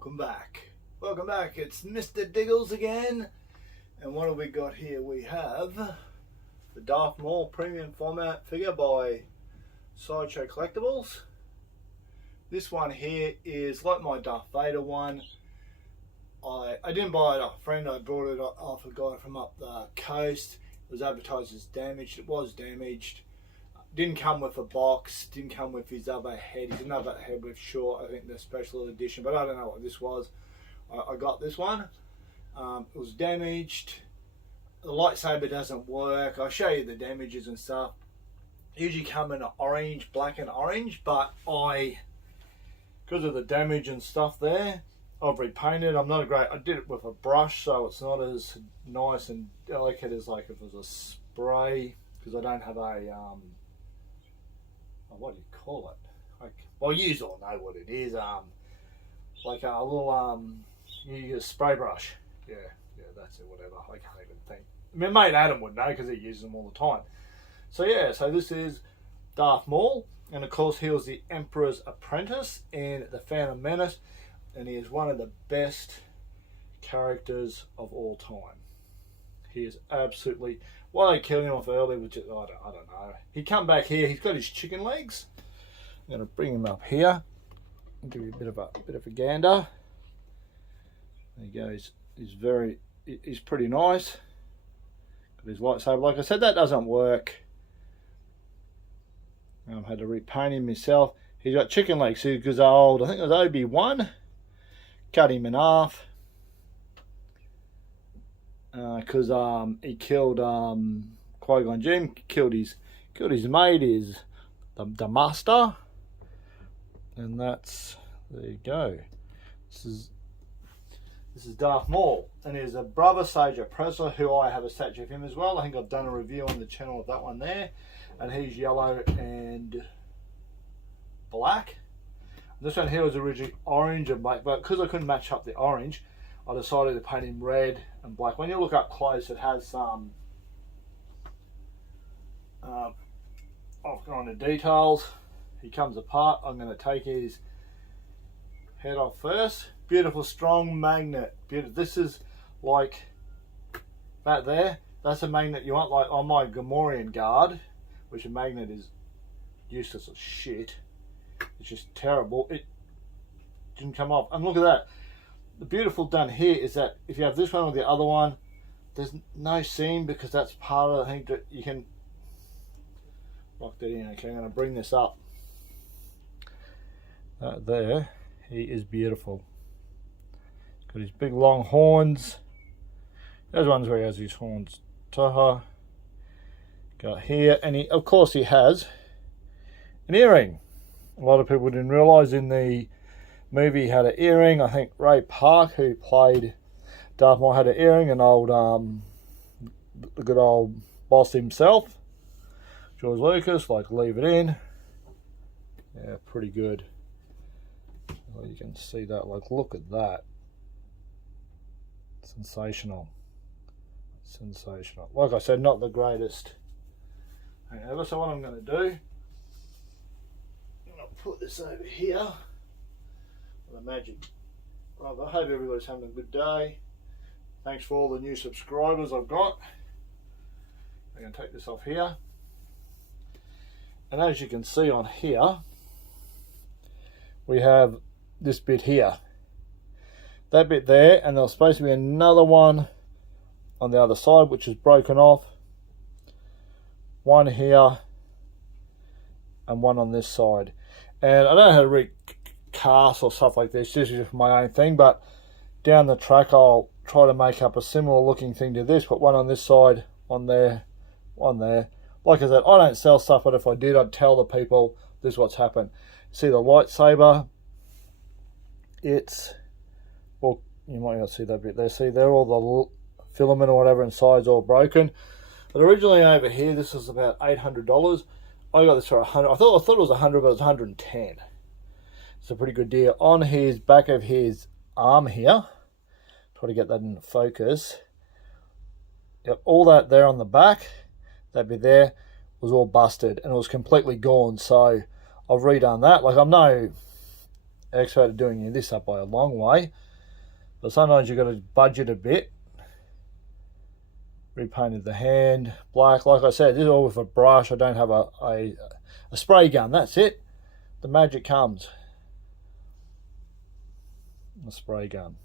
welcome back. Welcome back, it's Mr. Diggles again. And what have we got here? We have the Darth Maul premium format figure by Sideshow Collectibles. This one here is like my Darth Vader one. I didn't buy it off a friend, I brought it off a guy from up the coast. It was advertised as damaged, it was damaged. Didn't come with a box, didn't come with his other head. He's another head with short, I think the special edition, but I don't know what this was. I got this one. It was damaged. The lightsaber doesn't work. I'll show you the damages and stuff. Usually come in orange, black and orange, but because of the damage and stuff there, I've repainted. I did it with a brush, so it's not as nice and delicate as like if it was a spray, because I don't have a what do you call it? Like, well, you all know what it is. Like a little you use a spray brush. Yeah, that's it. Whatever. I can't even think. My mate Adam would know because he uses them all the time. So yeah, so this is Darth Maul, and of course he was the Emperor's apprentice in The Phantom Menace, and he is one of the best characters of all time. He is absolutely. Why they killed him off early, which I don't know. He come back here. He's got his chicken legs. I'm going to bring him up here and give you a bit of a gander. There he goes. He's pretty nice. Got his lightsaber. Like I said, that doesn't work. I've had to repaint him myself. He's got chicken legs because old. I think it was Obi-Wan. Cut him in half. Because he killed Qui-Gon Jinn, killed his mate, the master, and that's, there you go. This is Darth Maul, and he's a brother Sage Oppressor, who I have a statue of him as well. I think I've done a review on the channel of that one there, and he's yellow and black. This one here was originally orange and black, but because I couldn't match up the orange, I decided to paint him red and black. When you look up close, it has some on the details. He comes apart. I'm going to take his head off first. Beautiful, strong magnet. Beautiful. This is like that there. That's a magnet you want, like on my Gamorrean guard, which a magnet is useless as shit. It's just terrible. It didn't come off. And look at that. The beautiful done here is that if you have this one or the other one, there's no seam because that's part of the thing that you can lock that in. Okay, I'm going to bring this up. There, he is beautiful. Got his big long horns. There's ones where he has his horns. Taha. Got here, and of course he has an earring. A lot of people didn't realise in the movie had an earring. I think Ray Park, who played Darth Maul, had an earring, and the good old boss himself, George Lucas, like, leave it in. Yeah, pretty good. Well, you can see that, like, look at that. Sensational. Sensational. Like I said, not the greatest thing ever. So what I'm going to do, I'm going to put this over here. The magic. Well, I hope everybody's having a good day. Thanks for all the new subscribers I've got. I'm going to take this off here. And as you can see on here, we have this bit here. That bit there, and there's supposed to be another one on the other side, which is broken off. One here, and one on this side. And I don't know how to recast or stuff like this, this is just my own thing, but down the track I'll try to make up a similar looking thing to this, but one on this side, one there, one there. Like I said, I don't sell stuff, but if I did, I'd tell the people this is what's happened. See the lightsaber, it's, well, you might not see that bit there. See, they're all the filament or whatever inside's all broken. But originally over here, this was about $800. I got this for $100. I thought it was $100, but it was $110. It's a pretty good deal. On his back of his arm here, try to get that in focus. Yep, all that there on the back, that bit there, was all busted and it was completely gone. So I've redone that. Like, I'm no expert at doing this up by a long way, but sometimes you've got to budget a bit. Repainted the hand black. Like I said, this is all with a brush. I don't have a spray gun. That's it. The magic comes. A spray gun.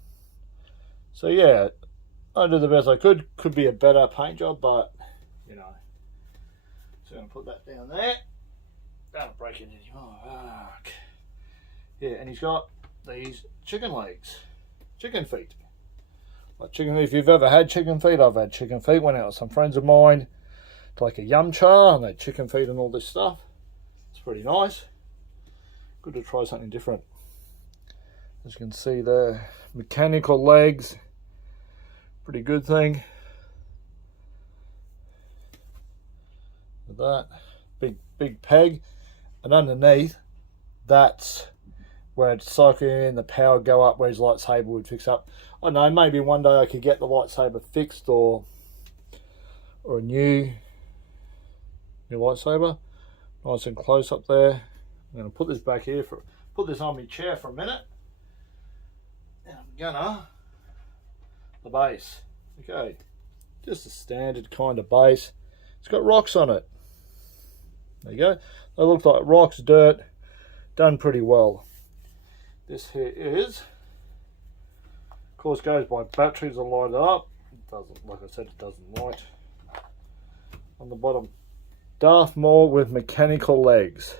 So yeah, I did the best I could. Could be a better paint job, but you know. So I'm gonna put that down there. Don't break it anymore. Yeah, and he's got these chicken legs, chicken feet. Like chicken, if you've ever had chicken feet, I've had chicken feet. Went out with some friends of mine to like a yum cha, and they had chicken feet and all this stuff. It's pretty nice. Good to try something different. As you can see there, mechanical legs. Pretty good thing. With that big peg, and underneath, that's where it's cycling in, the power go up, where his lightsaber would fix up. I don't know, maybe one day I could get the lightsaber fixed, or a new lightsaber. Nice and close up there. I'm going to put this back here, put this on my chair for a minute. And I'm gonna, the base. Okay, just a standard kind of base. It's got rocks on it. There you go. They look like rocks, dirt, done pretty well. This here is, of course, goes by batteries to light it up. It doesn't, like I said, it doesn't light. On the bottom, Darth Maul with mechanical legs.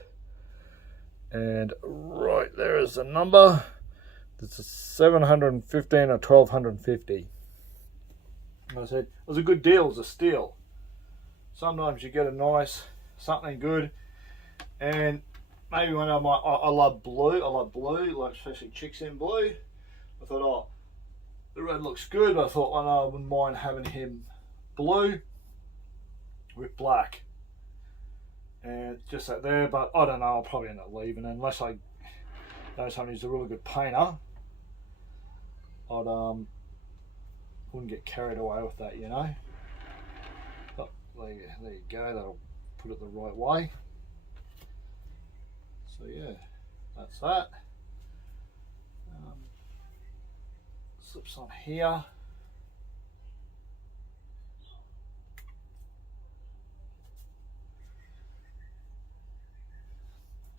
And right there is the number. This is 715 or 1250. Like I said, it was a good deal, it was a steal. Sometimes you get a nice, something good, and maybe when I love blue, like especially chicks in blue. I thought, oh, the red looks good, but I thought, well, no, I wouldn't mind having him blue with black. And just that there, but I don't know, I'll probably end up leaving unless I know somebody who's a really good painter. I wouldn't get carried away with that, you know. But there you go, that'll put it the right way. So yeah, that's that. Slips on here.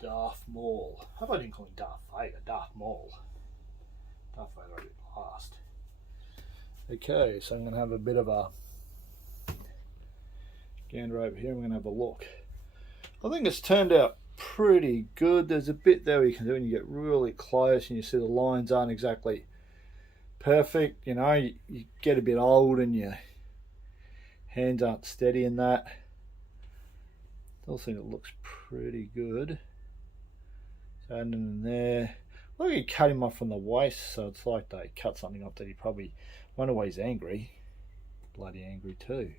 Darth Maul. How about I didn't call him Darth Vader? Darth Maul. Darth Vader I did last. Okay, so I'm going to have a bit of a gander over here. I'm going to have a look. I think it's turned out pretty good. There's a bit there you can do when you get really close and you see the lines aren't exactly perfect. You know, you get a bit old and your hands aren't steady in that. I think it looks pretty good. So adding in there. Look, you cut him off from the waist, so it's like they cut something off that he probably, wonder why he's angry. Bloody angry too.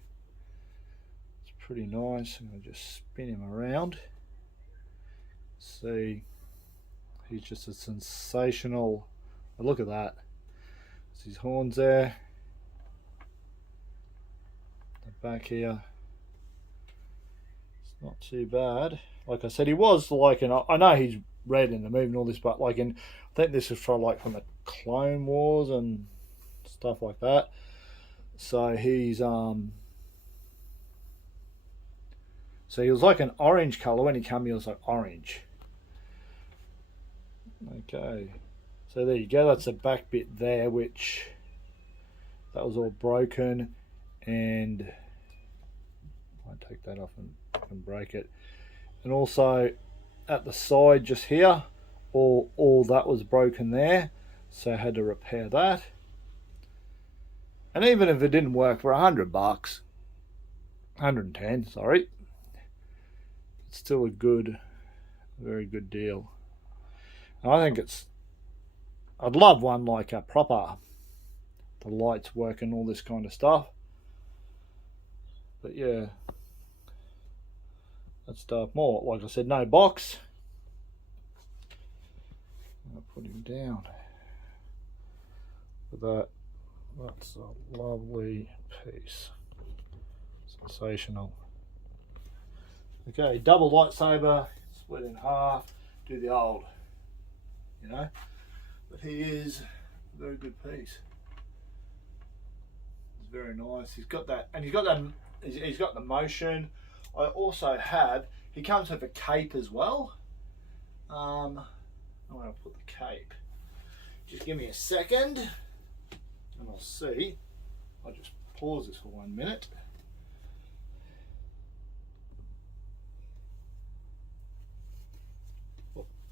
It's pretty nice. I'm going to just spin him around. See, he's just a sensational, look at that. There's his horns there. The back here. It's not too bad. Like I said, he was like, I know he's red in the movie and all this, but like I think this is from the Clone Wars and stuff like that. So he's so he was like an orange color. When he came, he was like orange. Okay, so there you go. That's the back bit there, which that was all broken, and I might take that off and break it. And also at the side just here, all that was broken there, so I had to repair that. And even if it didn't work for $100, 110, sorry, it's still a very good deal. And I think I'd love one like a proper, the lights work and all this kind of stuff. But yeah, that's Darth Maul. Like I said, no box. I'll put him down. But that's a lovely piece. Sensational. Okay, double lightsaber, split in half. Do the old you know. But he is a very good piece. It's very nice. He's got that, and he's got that. He's got the motion. I also have. He comes with a cape as well. I'm going to put the cape. Just give me a second, and I'll see. I'll just pause this for 1 minute.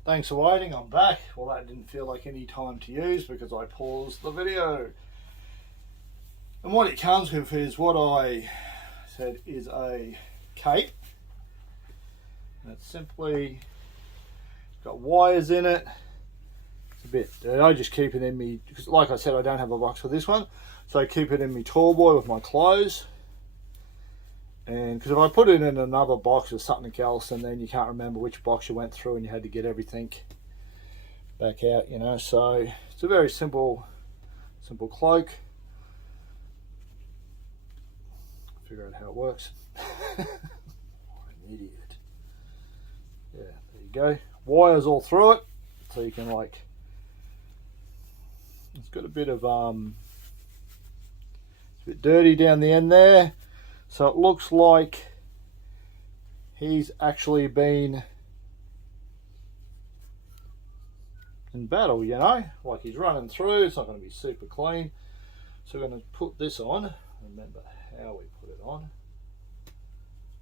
Thanks for waiting, I'm back. Well, that didn't feel like any time to use because I paused the video. And what it comes with is what I said is a cape. And it's simply got wires in it. It's a bit dirty. I just keep it in me, because like I said, I don't have a box for this one. So I keep it in me tall boy with my clothes. And because if I put it in another box or something else, and then you can't remember which box you went through and you had to get everything back out, you know. So it's a very simple cloak. Figure out how it works. What an idiot. Yeah, there you go. Wires all through it, so you can like. It's got a bit of it's a bit dirty down the end there. So it looks like he's actually been in battle, you know, like he's running through. It's not going to be super clean. So we're going to put this on. Remember how we put it on.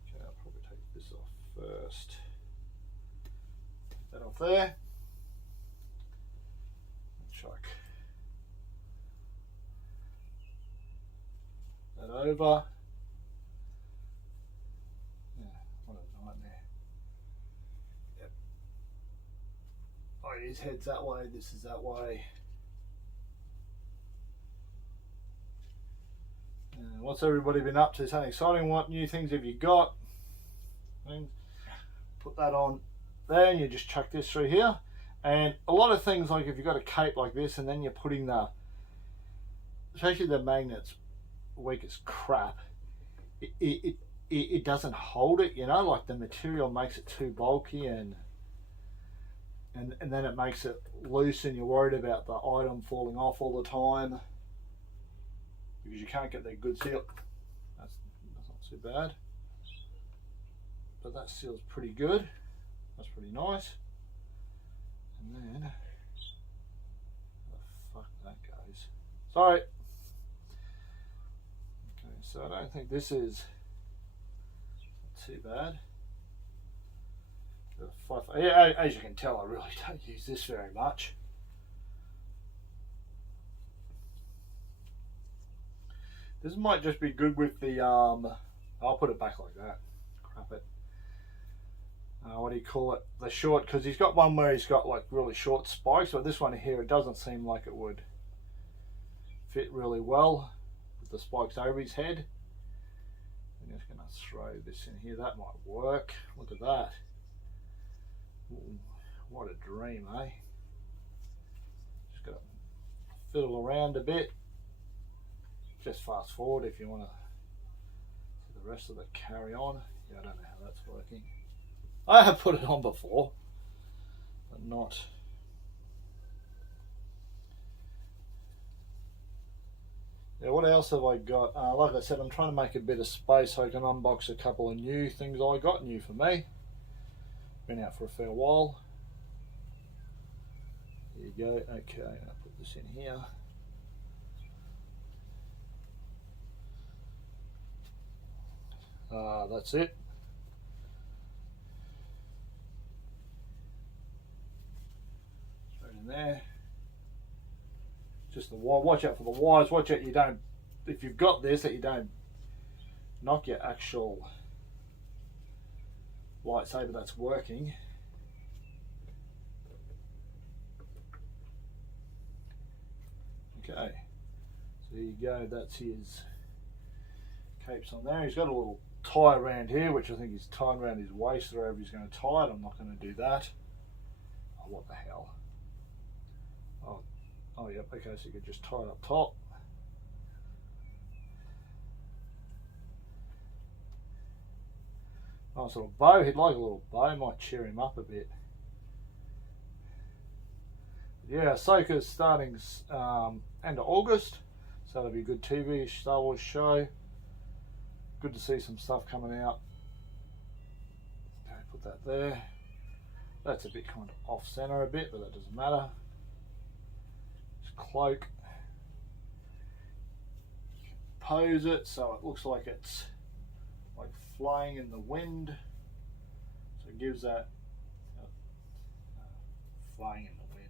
Okay, I'll probably take this off first. Take that off there. Chuck that over. His head's that way, this is that way. And what's everybody been up to? Something exciting? What new things have you got? Put that on there and you just chuck this through here. And a lot of things, like if you've got a cape like this and then you're putting the, especially the magnets, weak as crap, it doesn't hold it, you know, like the material makes it too bulky and then it makes it loose and you're worried about the item falling off all the time because you can't get that good seal. That's not too bad. But that seal's pretty good. That's pretty nice. And then, how the fuck that goes. Sorry. Okay, so I don't think this is too bad. Yeah, as you can tell, I really don't use this very much. This might just be good with the I'll put it back like that. Crap it. What do you call it? The short, because he's got one where he's got like really short spikes, but this one here, it doesn't seem like it would fit really well with the spikes over his head. I'm just going to throw this in here. That might work. Look at that. Ooh, what a dream, eh? Just got to fiddle around a bit. Just fast forward if you want to see the rest of the carry on. Yeah, I don't know how that's working. I have put it on before, but not. Yeah, what else have I got? Like I said, I'm trying to make a bit of space so I can unbox a couple of new things I got, new for me. Been out for a fair while. There you go. Okay, I'll put this in here. That's it. Straight in there. Just the wire. Watch out for the wires. Watch out you don't, if you've got this, that you don't knock your actual lightsaber that's working. Okay, so there you go, that's his capes on there. He's got a little tie around here, which I think he's tying around his waist or wherever he's going to tie it. I'm not going to do that. Oh, what the hell. Oh yep, okay, so you could just tie it up top. Nice little bow. He'd like a little bow. Might cheer him up a bit. Yeah, Ahsoka's starting end of August, so that'll be a good TV Star Wars show. Good to see some stuff coming out. Okay, put that there. That's a bit kind of off center a bit, but that doesn't matter. His cloak. Pose it so it looks like it's like flying in the wind. So it gives that flying in the wind.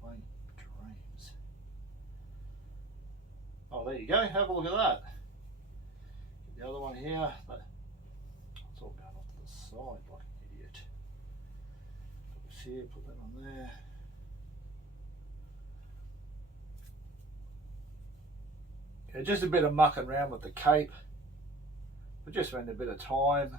Flying dreams. Oh, there you go. Have a look at that. The other one here. It's all going off to the side like an idiot. Put this here, put that on there. Yeah, just a bit of mucking around with the cape. We just spend a bit of time.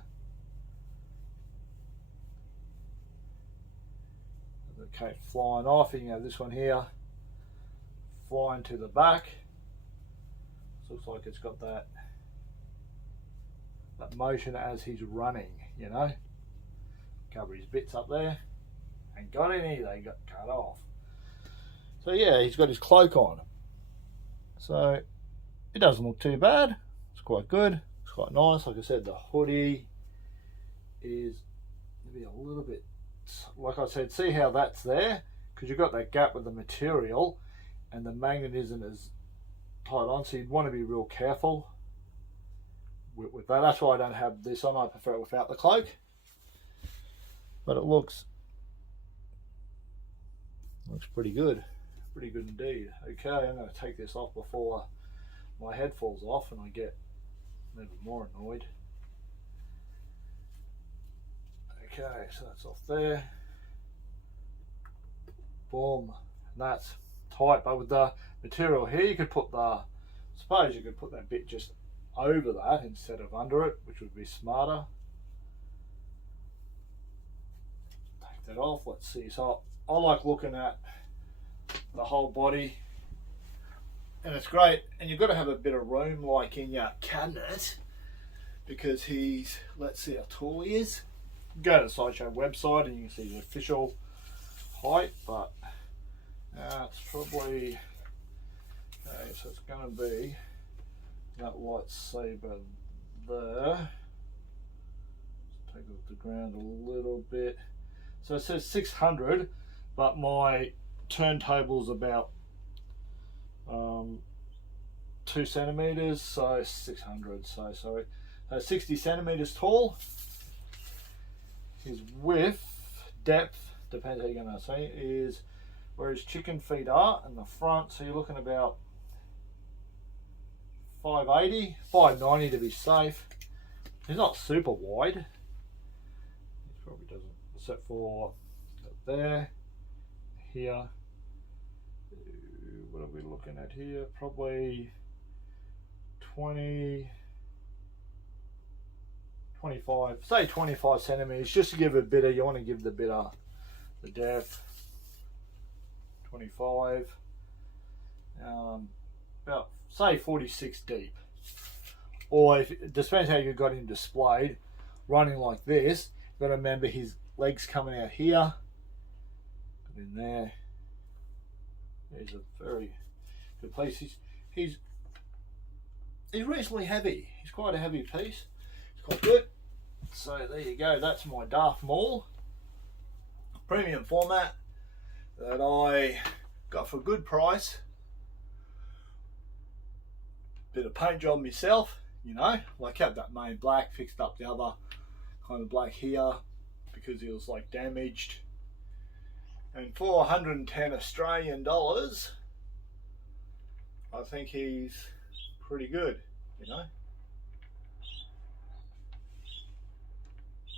The cape flying off. You can have this one here flying to the back. It looks like it's got that motion as he's running, you know. Cover his bits up there. Ain't got any, they got cut off. So yeah, he's got his cloak on. So it doesn't look too bad. It's quite good. It's quite nice. Like I said, the hoodie is maybe a little bit, like I said, see how that's there? Because you've got that gap with the material and the magnet isn't as tight on, so you'd want to be real careful with that. That's why I don't have this on. I prefer it without the cloak. But it looks pretty good. Pretty good indeed. Okay, I'm going to take this off before my head falls off and I get even more annoyed. Okay, so that's off there. Boom. And that's tight, but with the material here you could put suppose you could put that bit just over that instead of under it, which would be smarter. Take that off. Let's see. So I like looking at the whole body, and it's great. And you've got to have a bit of room, like in your cabinet, because let's see how tall he is. Go to the Sideshow website and you can see the official height, but it's probably okay. So it's going to be that lightsaber there. Take it off the ground a little bit. So it says 600, but my turntable's about 2 centimeters, so 600. So sorry, 60 centimeters tall. His width, depth, depends how you're going to see it, is where his chicken feet are in the front. So you're looking about 580, 590 to be safe. He's not super wide. He probably doesn't, except for there, here. What are we looking at here? Probably 20, 25, say 25 centimeters, just to give it a bit of, you want to give the bit of the depth. 25, about say 46 deep, or if it depends how you got him displayed, running like this, you've got to remember his legs coming out here, put in there. He's a very good piece. He's reasonably heavy. He's quite a heavy piece. It's quite good. So there you go. That's my Darth Maul premium format that I got for a good price. Bit of paint job myself, you know. Like kept that main black, fixed up the other kind of black here because it was like damaged. And for 110 Australian dollars, I think he's pretty good, you know.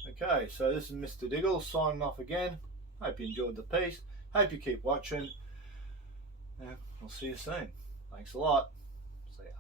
Okay, so this is Mr. Diggle signing off again. Hope you enjoyed the piece. Hope you keep watching. And I'll see you soon. Thanks a lot. See ya.